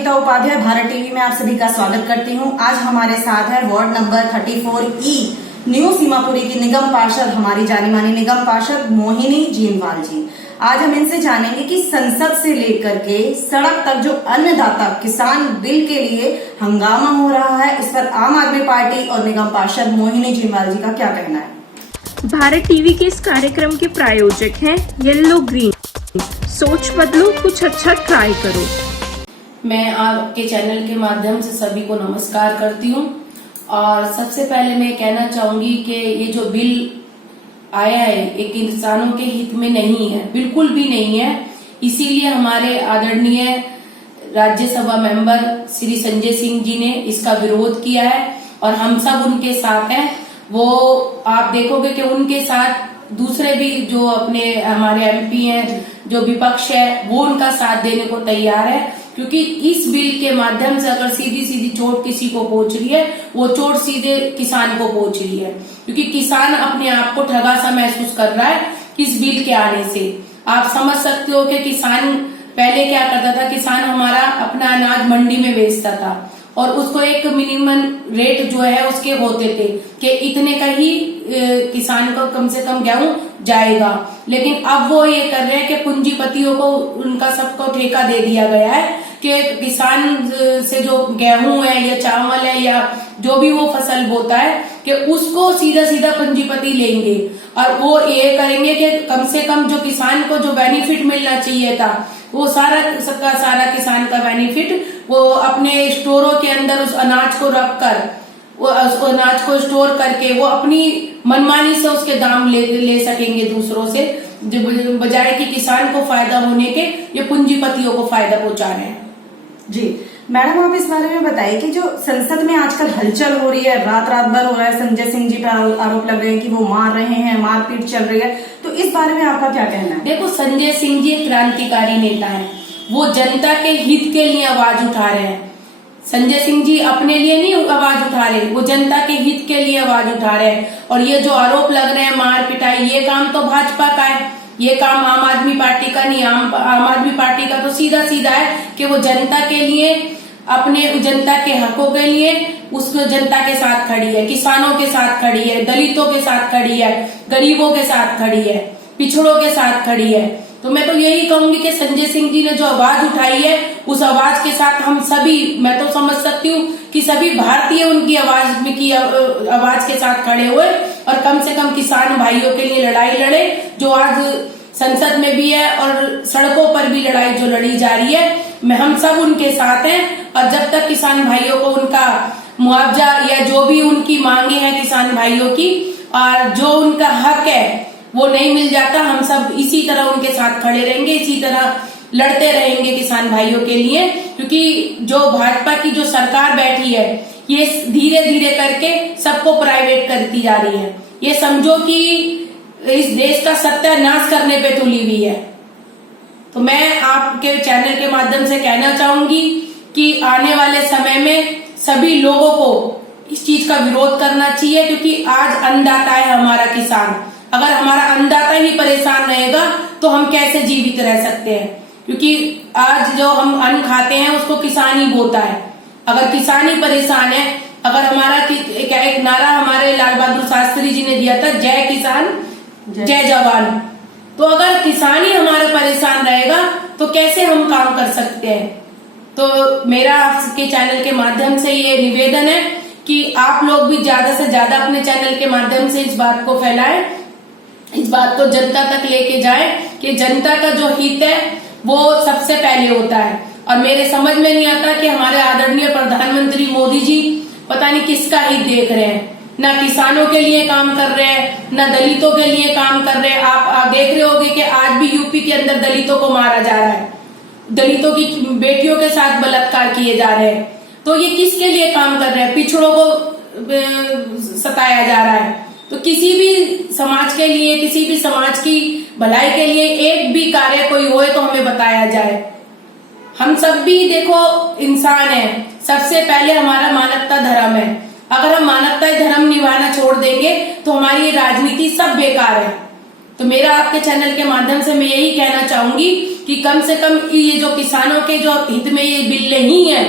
कविता Upadhyay, Bharat TV में आप सभी का स्वागत करती हूं। आज हमारे साथ है ward number 34E new Seemapuri की निगम पार्षद, हमारी जानी मानी निगम पार्षद मोहिनी जीनवाल जी। आज हम इनसे जानेंगे कि संसद से लेकर के सड़क तक जो अन्नदाता किसान बिल के लिए हंगामा हो रहा है, इस पर आम आदमी पार्टी और निगम पार्षद मोहिनी जीनवाल जी का क्या कहना है। भारत टीवी के इस कार्यक्रम के प्रायोजक हैं येलो ग्रीन। सोच बदलो, कुछ अच्छा ट्राई करो। मैं आपके चैनल के माध्यम से सभी को नमस्कार करती हूँ और सबसे पहले मैं कहना चाहूंगी कि ये जो बिल आया है ये किसानों के हित में नहीं है, बिल्कुल भी नहीं है। इसीलिए हमारे आदरणीय राज्यसभा मेंबर श्री संजय सिंह जी ने इसका विरोध किया है और हम सब उनके साथ हैं। वो आप देखोगे कि उनके साथ दूसरे भी जो अपने हमारे एमपी हैं, जो विपक्ष है, वो उनका साथ देने को तैयार है, क्योंकि इस बिल के माध्यम से अगर सीधी सीधी चोट किसी को पहुंच रही है, वो चोट सीधे किसान को पहुंच रही है, क्योंकि किसान अपने आप को ठगा सा महसूस कर रहा है इस बिल के आने से। आप समझ सकते हो कि किसान पहले क्या करता था, किसान हमारा अपना अनाज मंडी में बेचता था और उसको एक मिनिमम रेट जो है उसके होते थे कि इतने का ही किसान को कम से कम गेहूं जाएगा। लेकिन अब वो ये कर रहे हैं कि पूंजीपतियों को उनका सबको ठेका दे दिया गया है कि किसान से जो गेहूं है या चावल है या जो भी वो फसल बोता है कि उसको सीधा सीधा पूंजीपति लेंगे और वो ये करेंगे कि कम से कम जो किसान को जो बेनिफिट मिलना चाहिए था वो सारा किसान का बेनिफिट वो अपने स्टोरों के अंदर उस अनाज को रखकर वो उस अनाज को स्टोर करके वो अपनी मनमानी से उसके दाम ले सकेंगे दूसरों से, बजाय कि किसान को फायदा होने के ये पूंजीपतियों को फायदा पहुंचा रहे हैं। जी मैडम, आप इस बारे में बताइए कि जो संसद में आजकल हलचल हो रही है, रात भर हो रहा है, संजय सिंह जी पर आरोप लग रहे हैं कि वो मार रहे हैं, मारपीट चल रही है, तो इस बारे में आपका क्या कहना है। देखो, संजय सिंह जी एक क्रांतिकारी नेता है, वो जनता के हित के लिए आवाज उठा रहे हैं। संजय सिंह जी अपने लिए नहीं आवाज उठा रहे, वो जनता के हित के लिए आवाज उठा रहे हैं। और ये जो आरोप लग रहे हैं मार पिटाई, ये काम तो भाजपा का है, ये काम आम आदमी पार्टी का नहीं। आम आदमी पार्टी का तो सीधा सीधा है कि वो जनता के लिए, अपने जनता के हकों के लिए उस जनता के साथ खड़ी है, किसानों के साथ खड़ी है, दलितों के साथ खड़ी है, गरीबों के साथ खड़ी है, पिछड़ों के साथ खड़ी है। तो मैं तो यही कहूंगी कि संजय सिंह जी ने जो आवाज उठाई है उस आवाज के साथ हम सभी, मैं तो समझ सकती हूँ कि सभी भारतीय उनकी आवाज के साथ खड़े हुए और कम से कम किसान भाइयों के लिए लड़ाई लड़े, जो आज संसद में भी है और सड़कों पर भी लड़ाई जो लड़ी जा रही है। हम सब उनके साथ हैं और जब तक किसान भाइयों को उनका मुआवजा या जो भी उनकी मांगे हैं किसान भाइयों की और जो उनका हक है वो नहीं मिल जाता, हम सब इसी तरह उनके साथ खड़े रहेंगे, इसी तरह लड़ते रहेंगे किसान भाइयों के लिए। क्योंकि जो भाजपा की जो सरकार बैठी है ये धीरे धीरे करके सबको प्राइवेट करती जा रही है। ये समझो कि इस देश का सत्यानाश करने पे तुली हुई है। तो मैं आपके चैनल के माध्यम से कहना चाहूंगी कि आने वाले समय में सभी लोगों को इस चीज का विरोध करना चाहिए, क्योंकि आज अन्नदाता है हमारा किसान। अगर हमारा अन्नदाता ही परेशान रहेगा तो हम कैसे जीवित रह सकते हैं, क्योंकि आज जो हम अन्न खाते हैं उसको किसान ही बोता है। अगर किसान ही परेशान है, अगर हमारा एक नारा हमारे लाल बहादुर शास्त्री जी ने दिया था, जय किसान जय जवान, तो अगर किसान ही हमारा परेशान रहेगा तो कैसे हम काम कर सकते हैं। तो मेरा आपके चैनल के माध्यम से ये निवेदन है कि आप लोग भी ज्यादा से ज्यादा अपने चैनल के माध्यम से इस बात को फैलाएं, इस बात को जनता तक लेके जाए कि जनता का जो हित है वो सबसे पहले होता है। और मेरे समझ में नहीं आता कि हमारे आदरणीय प्रधानमंत्री मोदी जी पता नहीं किसका हित देख रहे हैं, ना किसानों के लिए काम कर रहे हैं, ना दलितों के लिए काम कर रहे हैं। आप देख रहे होंगे कि आज भी यूपी के अंदर दलितों को मारा जा रहा है, दलितों की बेटियों के साथ बलात्कार किए जा रहे हैं। तो ये किसके लिए काम कर रहे हैं, पिछड़ों को सताया जा रहा है। तो किसी भी समाज के लिए, किसी भी समाज की भलाई के लिए एक भी कार्य कोई होए तो हमें बताया जाए। हम सब भी देखो इंसान हैं, सबसे पहले हमारा मानवता धर्म है। अगर हम मानवता धर्म निभाना छोड़ देंगे तो हमारी राजनीति सब बेकार है। तो मेरा आपके चैनल के माध्यम से मैं यही कहना चाहूंगी कि कम से कम ये जो किसानों के जो हित में ये बिल नहीं है,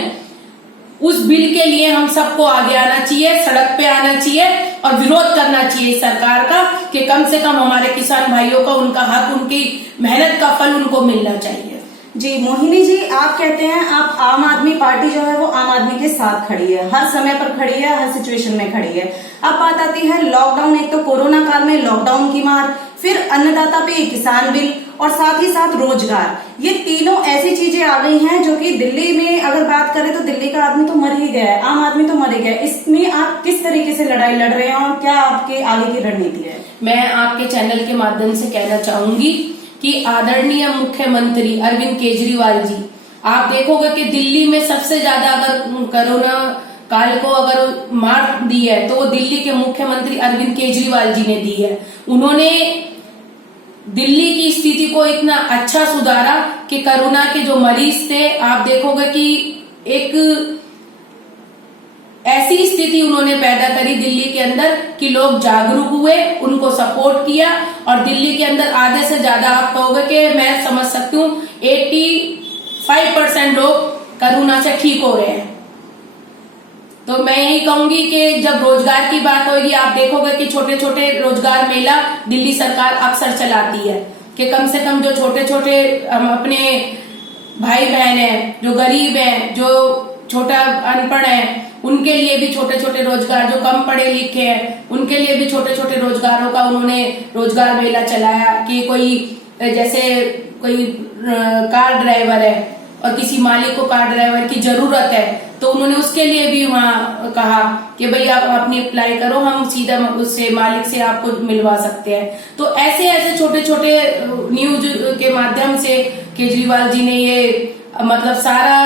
उस बिल के लिए हम सबको आगे आना चाहिए, सड़क पे आना चाहिए और विरोध करना चाहिए सरकार का कि कम से कम हमारे किसान भाइयों का उनका हक, उनकी मेहनत का फल उनको मिलना चाहिए। जी मोहिनी जी, आप कहते हैं आप आम आदमी पार्टी जो है वो आम आदमी के साथ खड़ी है, हर समय पर खड़ी है, हर सिचुएशन में खड़ी है। अब बात आती है लॉकडाउन, एक तो कोरोना काल में लॉकडाउन की मार, फिर अन्नदाता पे किसान बिल और साथ ही साथ रोजगार, ये तीनों ऐसी चीजें आ गई हैं जो कि दिल्ली में अगर बात करें तो दिल्ली का आदमी तो मर ही गया है, आम आदमी तो मर ही गया है। इसमें आप किस तरीके से लड़ाई लड़ रहे हैं और क्या आपके आगे की रणनीति है? मैं आपके चैनल के माध्यम से कहना चाहूंगी कि आदरणीय मुख्यमंत्री अरविंद केजरीवाल जी, आप देखोगे कि दिल्ली में सबसे ज्यादा अगर कोरोना काल को अगर मार दी है तो वो दिल्ली के मुख्यमंत्री अरविंद केजरीवाल जी ने दी है। उन्होंने दिल्ली की स्थिति को इतना अच्छा सुधारा कि कोरोना के जो मरीज थे, आप देखोगे कि एक ऐसी स्थिति उन्होंने पैदा करी दिल्ली के अंदर कि लोग जागरूक हुए, उनको सपोर्ट किया और दिल्ली के अंदर आधे से ज्यादा आप कहोगे कि मैं समझ सकती हूँ 85% लोग कोरोना से ठीक हो रहे हैं। तो मैं यही कहूंगी कि जब रोजगार की बात होगी, आप देखोगे कि छोटे छोटे रोजगार मेला दिल्ली सरकार अक्सर चलाती है कि कम से कम जो छोटे छोटे अपने भाई बहन हैं, जो गरीब हैं, जो छोटा अनपढ़ है, उनके लिए भी छोटे छोटे रोजगार, जो कम पढ़े लिखे हैं उनके लिए भी छोटे छोटे रोजगारों का उन्होंने रोजगार मेला चलाया कि कोई जैसे कोई कार ड्राइवर है और किसी मालिक को कार ड्राइवर की जरूरत है तो उन्होंने उसके लिए भी वहाँ कहा कि भाई आप अपनी अप्लाई करो, हम सीधा उससे मालिक से आपको मिलवा सकते हैं। तो ऐसे ऐसे छोटे छोटे न्यूज के माध्यम से केजरीवाल जी ने ये मतलब सारा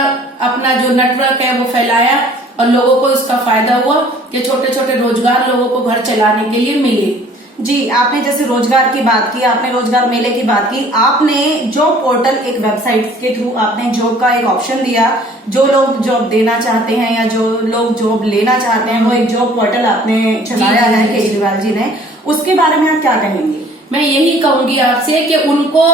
अपना जो नेटवर्क है वो फैलाया और लोगों को इसका फायदा हुआ कि छोटे छोटे रोजगार लोगों को घर चलाने के लिए मिले। जी, आपने जैसे रोजगार की बात की, आपने रोजगार मेले की बात की, आपने जॉब पोर्टल एक वेबसाइट के थ्रू आपने जॉब का एक ऑप्शन दिया, जो लोग जॉब देना चाहते हैं या जो लोग जॉब लेना चाहते हैं वो एक जॉब पोर्टल आपने चलाया है केजरीवाल जी ने, उसके बारे में आप क्या कहेंगे? मैं यही कहूंगी आपसे कि उनको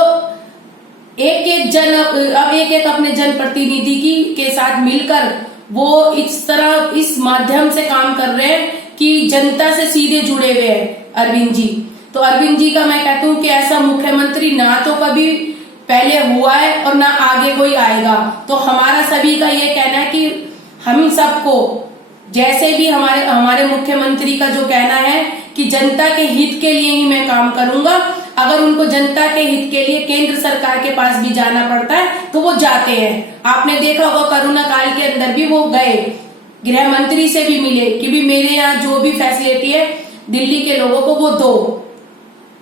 एक एक अपने जनप्रतिनिधि के साथ मिलकर वो इस तरह इस माध्यम से काम कर रहे हैं कि जनता से सीधे जुड़े हुए हैं अरविंद जी। तो अरविंद जी का मैं कहती हूँ कि ऐसा मुख्यमंत्री ना तो कभी पहले हुआ है और ना आगे कोई आएगा। तो हमारा सभी का ये कहना है कि हम सबको जैसे भी हमारे मुख्यमंत्री का जो कहना है कि जनता के हित के लिए ही मैं काम करूंगा, अगर उनको जनता के हित के लिए केंद्र सरकार के पास भी जाना पड़ता है तो वो जाते हैं। आपने देखा होगा कोरोना काल के अंदर भी वो गए, गृह मंत्री से भी मिले कि भी मेरे यहाँ जो भी फैसिलिटी है दिल्ली के लोगों को वो दो।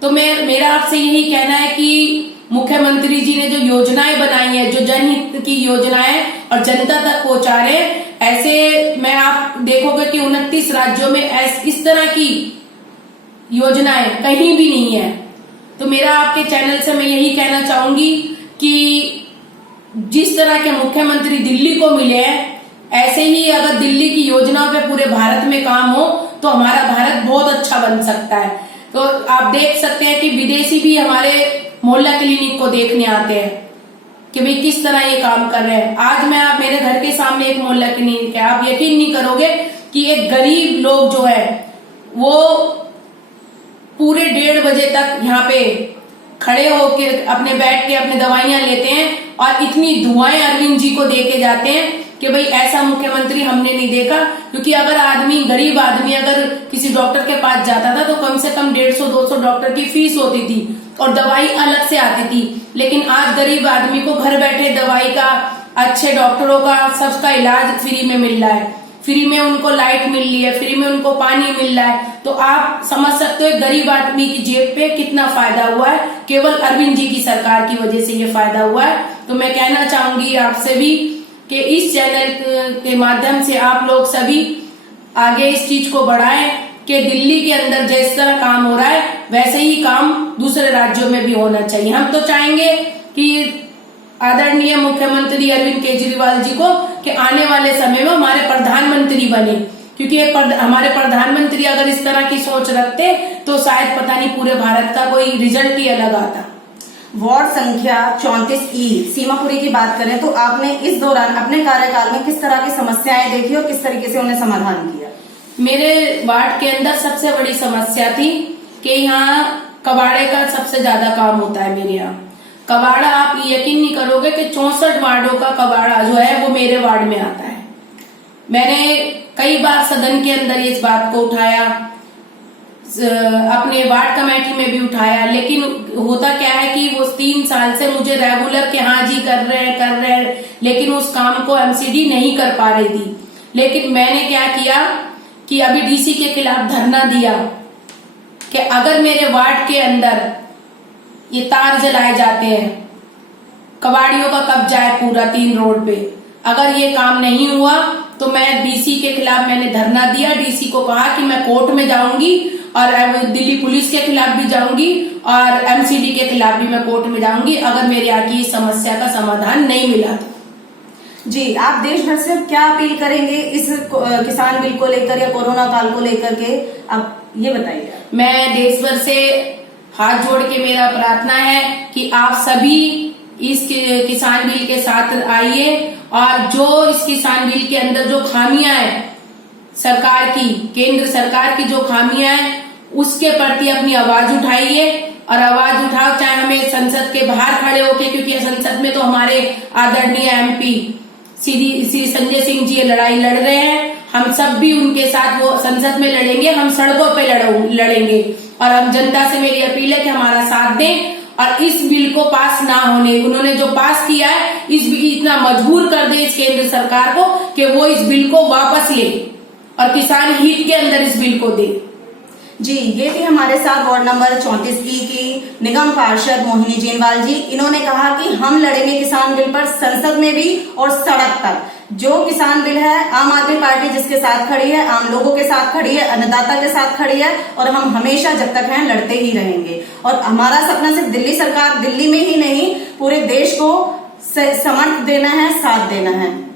तो मेरा आपसे यही कहना है कि मुख्यमंत्री जी ने जो योजनाएं बनाई है, जो जनहित की योजनाएं और जनता तक पहुंचा रहे हैं, ऐसे मैं आप देखोगे कि 29 राज्यों में इस तरह की योजनाएं कहीं भी नहीं है। तो मेरा आपके चैनल से मैं यही कहना चाहूंगी कि जिस तरह के मुख्यमंत्री दिल्ली को मिले हैं, ऐसे ही अगर दिल्ली की योजनाओं पे पूरे भारत में काम हो तो हमारा भारत बहुत अच्छा बन सकता है। तो आप देख सकते हैं कि विदेशी भी हमारे मोहल्ला क्लिनिक को देखने आते हैं कि भाई किस तरह ये काम कर रहे हैं। आज मेरे घर के सामने एक मोहल्ला क्लिनिक है, आप यकीन नहीं करोगे कि एक गरीब लोग जो है वो पूरे 1:30 बजे तक यहाँ पे खड़े होकर अपने बैठ के अपने दवाइयां लेते हैं और इतनी दुआएं अरविंद जी को दे के जाते हैं कि भाई ऐसा मुख्यमंत्री हमने नहीं देखा। क्योंकि अगर गरीब आदमी अगर किसी डॉक्टर के पास जाता था तो कम से कम 150-200 डॉक्टर की फीस होती थी और दवाई अलग से आती थी। लेकिन आज गरीब आदमी को घर बैठे दवाई का, अच्छे डॉक्टरों का, सबका इलाज फ्री में मिल रहा है, फ्री में उनको लाइट मिल रही है, फ्री में उनको पानी मिल रहा है। तो आप समझ सकते हो गरीब आदमी की जेब पे कितना फायदा हुआ है, केवल अरविंद जी की सरकार की वजह से ये फायदा हुआ है। तो मैं कहना चाहूंगी आपसे भी कि इस चैनल के माध्यम से आप लोग सभी आगे इस चीज को बढ़ाएं कि दिल्ली के अंदर जिस तरह काम हो रहा है वैसे ही काम दूसरे राज्यों में भी होना चाहिए। हम तो चाहेंगे कि आदरणीय मुख्यमंत्री अरविंद केजरीवाल जी को कि आने वाले समय में हमारे प्रधानमंत्री बने, क्योंकि हमारे प्रधानमंत्री अगर इस तरह की सोच रखते तो शायद पता नहीं पूरे भारत का कोई रिजल्ट ही अलग आता। वार्ड संख्या 34E सीमापुरी की बात करें तो आपने इस दौरान अपने कार्यकाल में किस तरह की समस्याएं देखी और किस तरीके से उन्हें समाधान किया? मेरे वार्ड के अंदर सबसे बड़ी समस्या थी कि यहाँ कबाड़े का सबसे ज्यादा काम होता है। मेरे यहाँ कबाड़ा, आप यकीन नहीं करोगे कि 64 वार्डों का कबाड़ा जो है वो मेरे वार्ड में आता है। मैंने कई बार सदन के अंदर इस बात को उठाया, अपने वार्ड कमेटी में भी उठाया, लेकिन होता क्या है कि वो 3 साल से मुझे रेगुलर के हाँ जी कर रहे हैं, लेकिन उस काम को एमसीडी नहीं कर पा रही थी। लेकिन मैंने क्या किया कि अभी डीसी के खिलाफ धरना दिया कि अगर मेरे वार्ड के अंदर ये तार जलाए जाते हैं, कबाड़ियों का कब्जा है पूरा 3 रोड पे, अगर ये काम नहीं हुआ तो मैं डीसी के खिलाफ मैंने धरना दिया। डीसी को कहा कि मैं कोर्ट में जाऊंगी और दिल्ली पुलिस के खिलाफ भी जाऊंगी और एमसीडी के खिलाफ भी मैं कोर्ट में जाऊंगी अगर मेरे यहाँ की इस समस्या का समाधान नहीं मिला तो। जी, आप देश भर से क्या अपील करेंगे इस किसान बिल को लेकर या कोरोना काल को लेकर के, आप ये बताइए। मैं देश भर से हाथ जोड़ के मेरा प्रार्थना है कि आप सभी इस किसान बिल के साथ आइए और जो इस किसान बिल के अंदर जो खामियां हैं सरकार की, केंद्र सरकार की जो खामियां हैं उसके प्रति अपनी आवाज उठाइए और आवाज उठाओ, चाहे हमें संसद के बाहर खड़े होके, क्योंकि संसद में तो हमारे आदरणीय एमपी श्री संजय सिंह जी लड़ाई लड़ रहे हैं। हम सब भी उनके साथ वो संसद में लड़ेंगे, हम सड़कों पे लड़ेंगे और हम जनता से मेरी अपील है कि हमारा साथ दें और इस बिल को पास ना होने, उन्होंने जो पास किया है इतना मजबूर कर दे इस केंद्र सरकार को कि वो इस बिल को वापस ले और किसान हित के अंदर इस बिल को दे। जी, ये थी हमारे साथ वार्ड नंबर 34E की निगम पार्षद मोहिनी जीनवाल जी। इन्होंने कहा कि हम लड़ेंगे किसान बिल पर संसद में भी और सड़क तक। जो किसान बिल है, आम आदमी पार्टी जिसके साथ खड़ी है, आम लोगों के साथ खड़ी है, अन्नदाता के साथ खड़ी है और हम हमेशा जब तक हैं लड़ते ही रहेंगे। और हमारा सपना सिर्फ दिल्ली सरकार, दिल्ली में ही नहीं पूरे देश को समर्थ देना है, साथ देना है।